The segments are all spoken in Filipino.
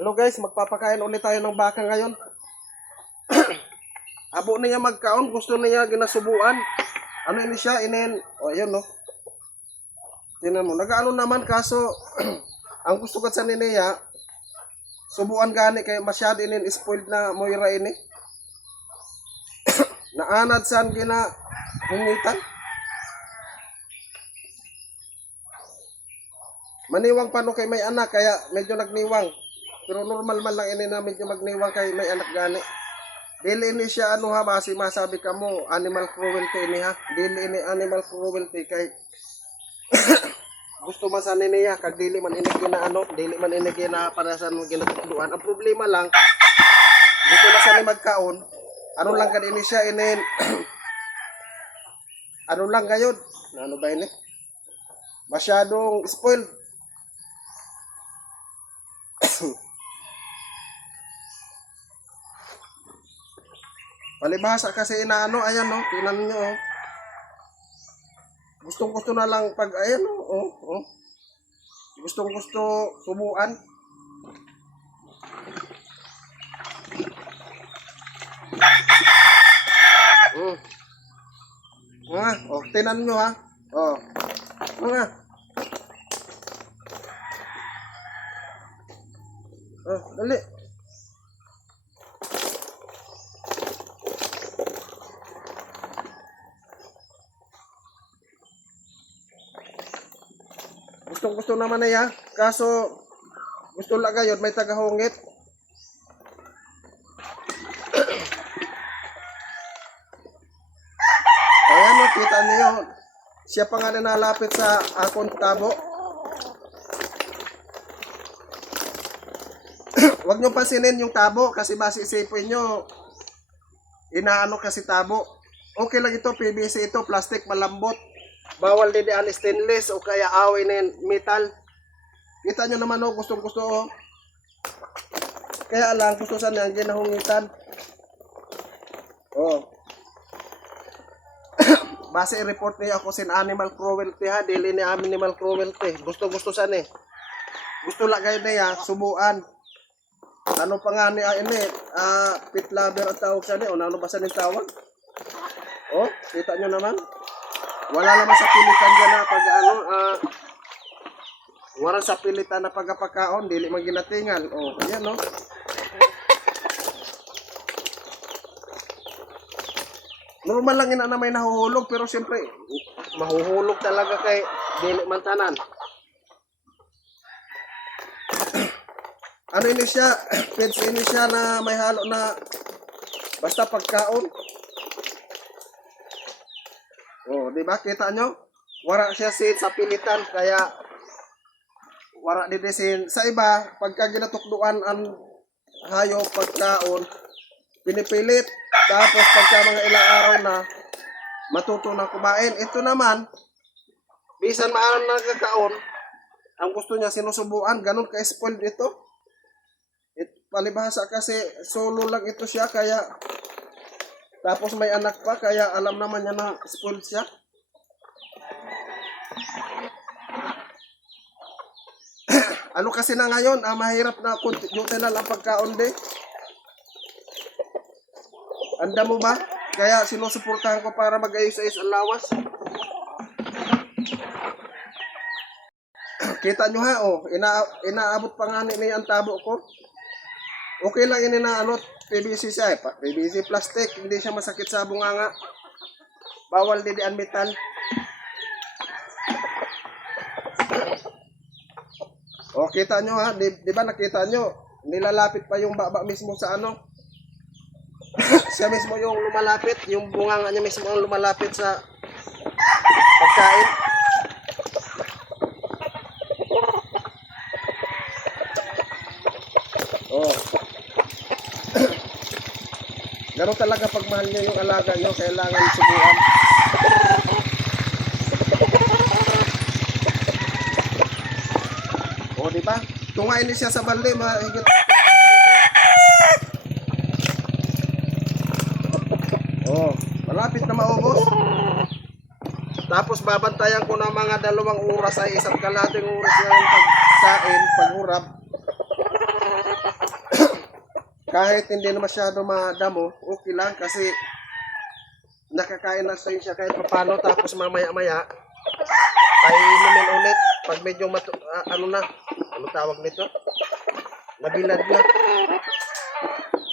Hello guys, magpapakain ulit tayo ng baka ngayon. Abo niya magkaon, gusto niya ginasubuan. Ano ini siya, ayun no. Tingnan mo, nagaano naman kaso ang gusto ko sa niya, subuan gani kay masyado spoiled na moira ini. Naanad san gina hungitan. Maniwang pa no kay may anak kaya medyo nagniwang. Pero normal man lang ini na medyo magniwang kay may anak gani. Dili ini siya ano ha, masabi ka mo animal cruelty ini ha. Dili ini animal cruelty kay gusto man sa niya kag dili man ini ginaano, dili man ini gina para sa ginatuduan. Ang problema lang gusto na sa ni magkaon. Ano lang kad ini siya ini ano lang gayud. Ano ba ini? Masyadong spoiled. Palibhasa kasi inaano, ayan no, tingnan niyo oh. Gustong-gusto na lang pag ayan oh. Gustong-gusto subuan. Tingnan niyo ha. Dali. Gusto naman na ya, kaso gusto lang gayod may tagahungit. Ayan o, kita niyo, siya pa nga nalapit sa akong tabo. Huwag nyo pansinin yung tabo kasi basi isipin nyo, inaano kasi tabo. Okay lang ito, PVC ito, plastic malambot. Bawal din ang stainless o kaya away na metal. Kita nyo naman o, gustong-gusto o. Kaya lang, gusto sana ang ginahungitan. Base i-report niya ako sin animal cruelty ha. Dili ni animal cruelty. Gusto-gusto sana eh. Gusto lang kayo niya, subuan. Ano pa nga ni pit lover ang tawag sana eh. Ano ba sa tawag? Kita nyo naman. Wala naman sa pilitan dyan na pag wala sa pilitan na pagkapakaon, dili man ginatingan. Ayan no. Normal lang ina na may nahuhulog, pero siyempre, mahuhulog talaga kay dili man tanan. Ano ini siya, feeds ini siya na may halo na basta pagkaon. Di ba? Kita nyo? Wala siya sa pilitan, kaya wala didesin. Sa iba, pagka ginatukduan ang hayop, pagkaon, pinipilit. Tapos pagka mga ilang araw na, matuto na kumain. Ito naman, bisan maalam na kakaon, ang gusto niya sinusubuan, ganun ka-spoiled ito. Palibhasa kasi solo lang ito siya, kaya tapos may anak pa, kaya alam naman niya na spoiled siya. Ano kasi na ngayon, mahirap na konti na lang pagkaon de. Anda mo ba? Kaya sinusuportahan ko para mag-ayos-ayos ang lawas. Kita nyo ha, inaabot pa nga ni ang tabo ko. Okay lang ini na PVC siya PVC plastic, hindi siya masakit sa bunganga. Bawal din ang metal. Kita nyo ha, di ba nakita nyo? Nilalapit pa yung baba mismo sa siya mismo yung lumalapit, yung bunganga niya mismo ang lumalapit sa pagkain. Gano'n talaga pagmahal nyo yung alaga nyo, kailangan subukan. Di ba? Tungain niya siya sa balde, mahigit. Malapit na maubos. Tapos babantayan ko ng mga 2 oras ay 1 kalahating oras yung pagkain, paghurap. kahit hindi na masyado madamo, okay lang kasi nakakain na siya kahit paano, tapos mamaya-maya ay inumin ulit pag medyo ano tawag nito? Nabilad na.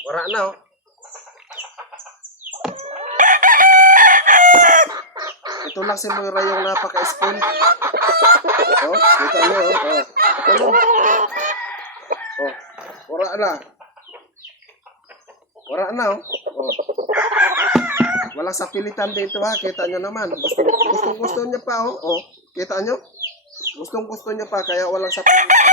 Wala na oh. Ito lang si Moira yung napaka-spoon. Oh, kita nyo oh. Oh. Ito lang. Oh, wala na. Wala na oh. Oh. Walang sapilitan dito ha, kita nyo naman. Gusto niya pa oh. Oh, kita nyo? Gusto niya pa kaya walang sapilitan.